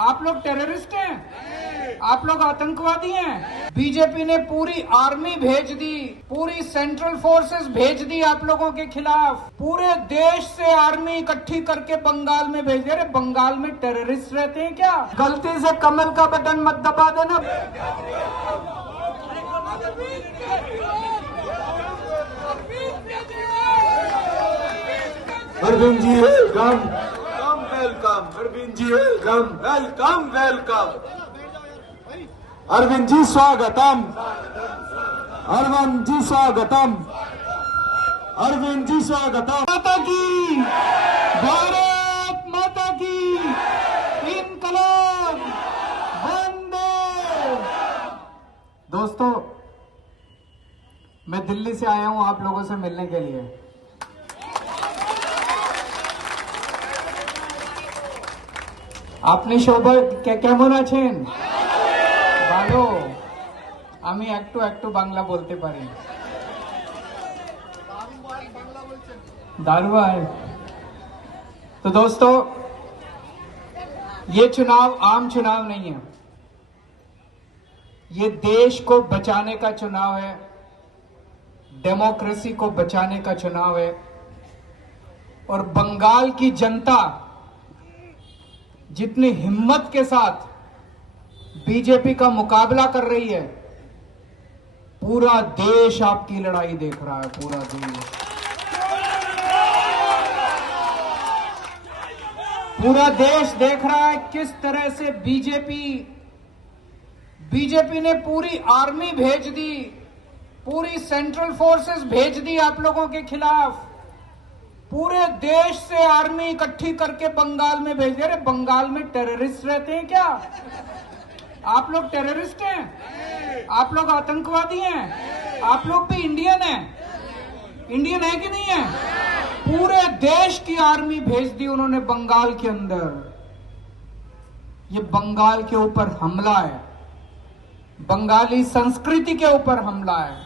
आप लोग टेररिस्ट हैं, आप लोग आतंकवादी हैं। बीजेपी ने पूरी आर्मी भेज दी, पूरी सेंट्रल फोर्सेस भेज दी आप लोगों के खिलाफ। पूरे देश से आर्मी इकट्ठी करके बंगाल में भेज दे। अरे बंगाल में टेररिस्ट रहते हैं क्या? गलती से कमल का बटन मत दबा देना। Arvind ji welcome, welcome Arvind ji welcome, welcome welcome Arvind ji स्वागतम, अरविंद जी स्वागतम, अरविंद जी स्वागतम। माता की, भारत माता की, इनकलाब वंदे। दोस्तों, मैं दिल्ली से आया हूं आप लोगों से मिलने के लिए। আপনি সবাই কেমন আছেন? ভালো। আমি একটু একটু বাংলা বলতে পারি। दारू है। तो दोस्तों, ये चुनाव आम चुनाव नहीं है, ये देश को बचाने का चुनाव है, डेमोक्रेसी को बचाने का चुनाव है। और बंगाल की जनता जितनी हिम्मत के साथ बीजेपी का मुकाबला कर रही है, पूरा देश आपकी लड़ाई देख रहा है। पूरा देश, पूरा देश देख रहा है किस तरह से बीजेपी ने पूरी आर्मी भेज दी, पूरी सेंट्रल फोर्सेस भेज दी आप लोगों के खिलाफ। पूरे देश से आर्मी इकट्ठी करके बंगाल में भेज दे। अरे बंगाल में टेररिस्ट रहते हैं क्या? आप लोग टेररिस्ट हैं, आप लोग आतंकवादी हैं, आप लोग भी इंडियन हैं। इंडियन है कि नहीं है? पूरे देश की आर्मी भेज दी उन्होंने बंगाल के अंदर। ये बंगाल के ऊपर हमला है, बंगाली संस्कृति के ऊपर हमला है,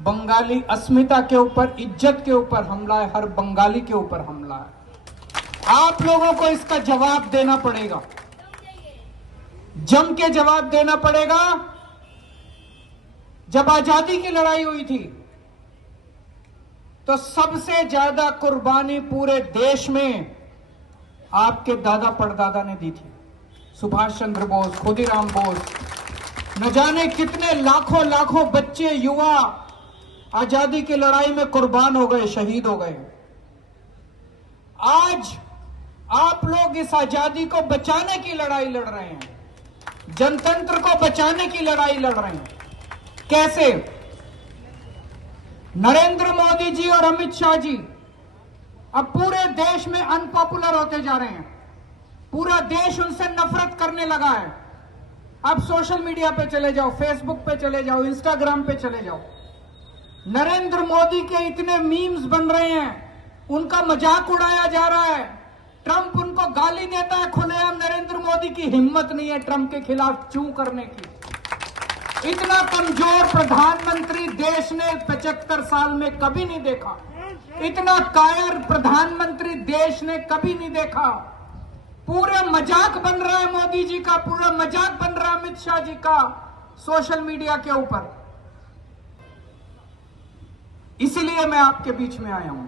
बंगाली अस्मिता के ऊपर, इज्जत के ऊपर हमला है, हर बंगाली के ऊपर हमला है। आप लोगों को इसका जवाब देना पड़ेगा, जम के जवाब देना पड़ेगा। जब आजादी की लड़ाई हुई थी तो सबसे ज्यादा कुर्बानी पूरे देश में आपके दादा परदादा ने दी थी। सुभाष चंद्र बोस, खुदीराम बोस, न जाने कितने लाखों लाखों बच्चे, युवा आजादी की लड़ाई में कुर्बान हो गए, शहीद हो गए। आज आप लोग इस आजादी को बचाने की लड़ाई लड़ रहे हैं, जनतंत्र को बचाने की लड़ाई लड़ रहे हैं। कैसे? नरेंद्र मोदी जी और अमित शाह जी अब पूरे देश में अनपॉपुलर होते जा रहे हैं। पूरा देश उनसे नफरत करने लगा है। अब सोशल मीडिया पे चले जाओ, फेसबुक पे चले जाओ, इंस्टाग्राम पे चले जाओ, नरेंद्र मोदी के इतने मीम्स बन रहे हैं, उनका मजाक उड़ाया जा रहा है। ट्रंप उनको गाली देता है खुलेआम। नरेंद्र मोदी की हिम्मत नहीं है ट्रंप के खिलाफ चू करने की। इतना कमजोर प्रधानमंत्री देश ने 75 साल में कभी नहीं देखा। इतना कायर प्रधानमंत्री देश ने कभी नहीं देखा। पूरा मजाक बन रहा है मोदी जी का, पूरा मजाक बन रहा है अमित शाह जी का सोशल मीडिया के ऊपर। इसलिए मैं आपके बीच में आया हूं।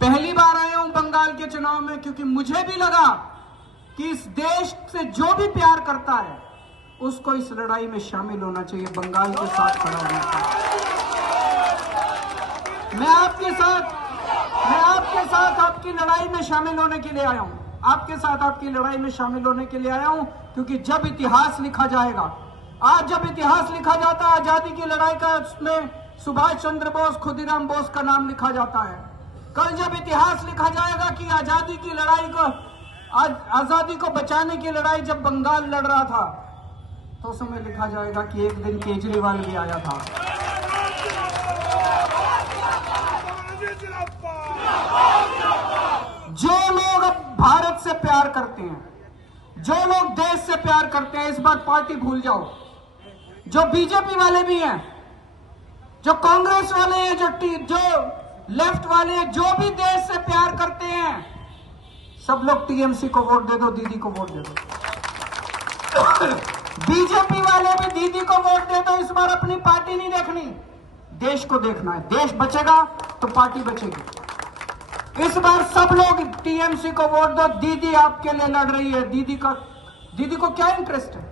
पहली बार आया हूं बंगाल के चुनाव में, क्योंकि मुझे भी लगा कि इस देश से जो भी प्यार करता है उसको इस लड़ाई में शामिल होना चाहिए, बंगाल के साथ खड़ा होना चाहिए। मैं आपके साथ आपकी लड़ाई में शामिल होने के लिए आया हूं। आपके साथ आपकी लड़ाई में शामिल होने के लिए आया हूं, क्योंकि जब इतिहास लिखा जाएगा, आज जब इतिहास लिखा जाता है आजादी की लड़ाई का, उसमें सुभाष चंद्र बोस, खुदीराम बोस का नाम लिखा जाता है। कल जब इतिहास लिखा जाएगा कि आजादी की लड़ाई को, आजादी को बचाने की लड़ाई जब बंगाल लड़ रहा था, तो उस समय लिखा जाएगा कि एक दिन केजरीवाल भी आया था। जो लोग अब भारत से प्यार करते हैं, जो लोग देश से प्यार करते हैं, इस बार पार्टी भूल जाओ। जो बीजेपी वाले भी हैं, जो कांग्रेस वाले हैं, जो लेफ्ट वाले हैं, जो भी देश से प्यार करते हैं, सब लोग टीएमसी को वोट दे दो, दीदी को वोट दे दो। बीजेपी वाले भी दीदी को वोट दे दो, इस बार अपनी पार्टी नहीं देखनी, देश को देखना है। देश बचेगा तो पार्टी बचेगी। इस बार सब लोग टीएमसी को वोट दो, दीदी आपके लिए लड़ रही है। दीदी को क्या इंटरेस्ट है?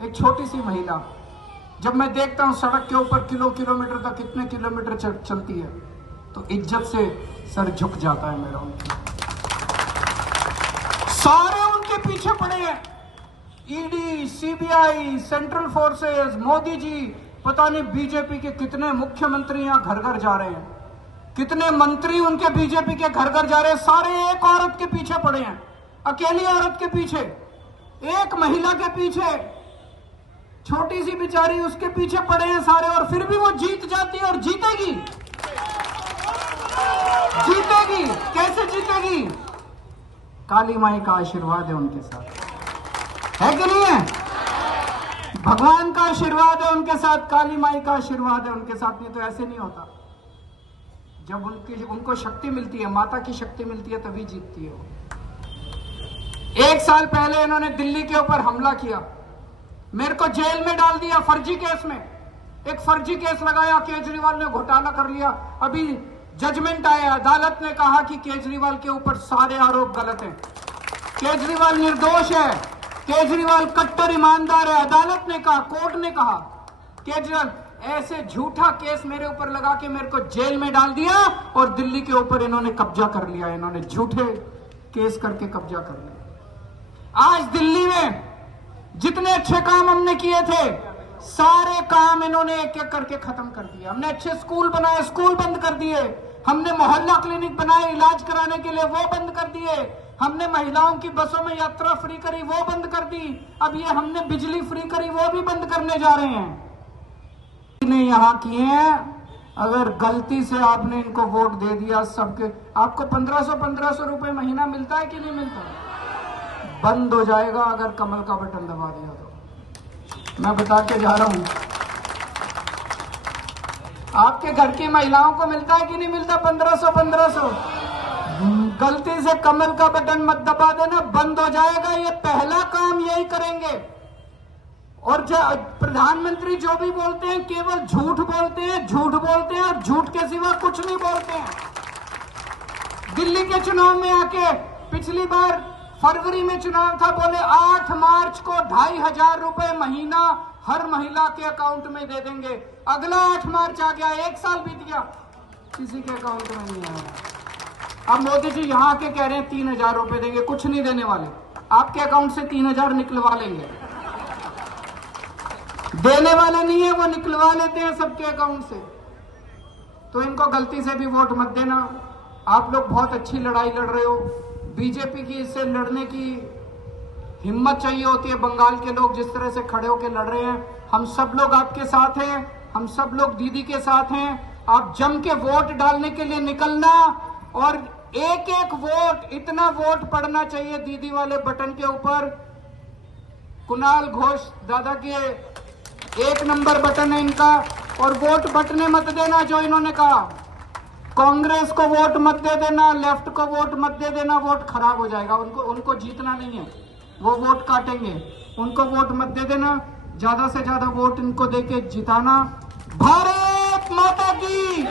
एक छोटी सी महिला, जब मैं देखता हूं सड़क के ऊपर किलोमीटर तक कितने किलोमीटर चलती है, तो इज्जत से सर झुक जाता है मेरा। सारे उनके पीछे पड़े हैं, ED, CBI, central forces, Modi ji, पता नहीं बीजेपी के कितने मुख्यमंत्री यहां घर घर जा रहे हैं, कितने मंत्री उनके बीजेपी के घर घर जा रहे हैं। सारे एक औरत के पीछे पड़े हैं, अकेली औरत के पीछे, एक महिला के पीछे, छोटी सी बेचारी उसके पीछे पड़े हैं सारे, और फिर भी वो जीत जाती है और जीतेगी। जीतेगी कैसे जीतेगी? काली माई का आशीर्वाद है उनके साथ, है कि नहीं है? भगवान का आशीर्वाद है उनके साथ, काली माई का आशीर्वाद है उनके साथ, नहीं तो ऐसे नहीं होता। जब उनको शक्ति मिलती है, माता की शक्ति मिलती है, तभी जीतती है वो। 1 साल पहले इन्होंने दिल्ली के ऊपर हमला किया, मेरे को जेल में डाल दिया फर्जी केस में। एक फर्जी केस लगाया, केजरीवाल ने घोटाला कर लिया। अभी जजमेंट आया, अदालत ने कहा कि केजरीवाल के ऊपर सारे आरोप गलत हैं, केजरीवाल निर्दोष है, केजरीवाल कट्टर ईमानदार है। अदालत ने कहा, कोर्ट ने कहा, केजरीवाल ऐसे झूठा केस मेरे ऊपर लगा के मेरे को जेल में डाल दिया, और दिल्ली के ऊपर इन्होंने कब्जा कर लिया। इन्होंने झूठे केस करके कब्जा कर लिया। आज दिल्ली में जितने अच्छे काम हमने किए थे, सारे काम इन्होंने एक एक करके खत्म कर दिया। हमने अच्छे स्कूल बनाए, स्कूल बंद कर दिए। हमने मोहल्ला क्लिनिक बनाए इलाज कराने के लिए, वो बंद कर दिए। हमने महिलाओं की बसों में यात्रा फ्री करी, वो बंद कर दी। अब ये हमने बिजली फ्री करी, वो भी बंद करने जा रहे हैं। ने यहां किए हैं, अगर गलती से आपने इनको वोट दे दिया, सबके आपको 1500 रुपए महीना मिलता है कि नहीं मिलता? बंद हो जाएगा अगर कमल का बटन दबा दिया तो। मैं बता के जा रहा हूं, आपके घर की महिलाओं को मिलता है कि नहीं मिलता 1500? गलती से कमल का बटन मत दबा देना, बंद हो जाएगा। ये पहला काम यही करेंगे। और प्रधानमंत्री जो भी बोलते हैं केवल झूठ बोलते हैं, झूठ बोलते हैं और झूठ के सिवा कुछ नहीं बोलते हैं। दिल्ली के चुनाव में आके, पिछली बार फरवरी में चुनाव था, बोले 8 मार्च को 2500 रुपए महीना हर महिला के अकाउंट में दे देंगे। अगला 8 मार्च आ गया, 1 साल बीत गया, किसी के अकाउंट में नहीं आया। अब मोदी जी यहां आके कह रहे हैं 3000 रुपए देंगे, कुछ नहीं देने वाले। आपके अकाउंट से 3000 निकलवा लेंगे, देने वाले नहीं है, वो निकलवा लेते हैं सबके अकाउंट से। तो इनको गलती से भी वोट मत देना। आप लोग बहुत अच्छी लड़ाई लड़ रहे हो। बीजेपी की इससे लड़ने की हिम्मत चाहिए होती है। बंगाल के लोग जिस तरह से खड़े होकर लड़ रहे हैं, हम सब लोग आपके साथ हैं, हम सब लोग दीदी के साथ हैं। आप जम के वोट डालने के लिए निकलना, और एक एक वोट, इतना वोट पड़ना चाहिए दीदी वाले बटन के ऊपर। कुणाल घोष दादा के 1 नंबर बटन है इनका, और वोट बटने मत देना जो इन्होंने कहा। कांग्रेस को वोट मत दे देना, लेफ्ट को वोट मत दे देना, वोट खराब हो जाएगा। उनको जीतना नहीं है, वो वोट काटेंगे। उनको वोट मत दे देना, ज्यादा से ज्यादा वोट इनको देके जिताना। भारत माता की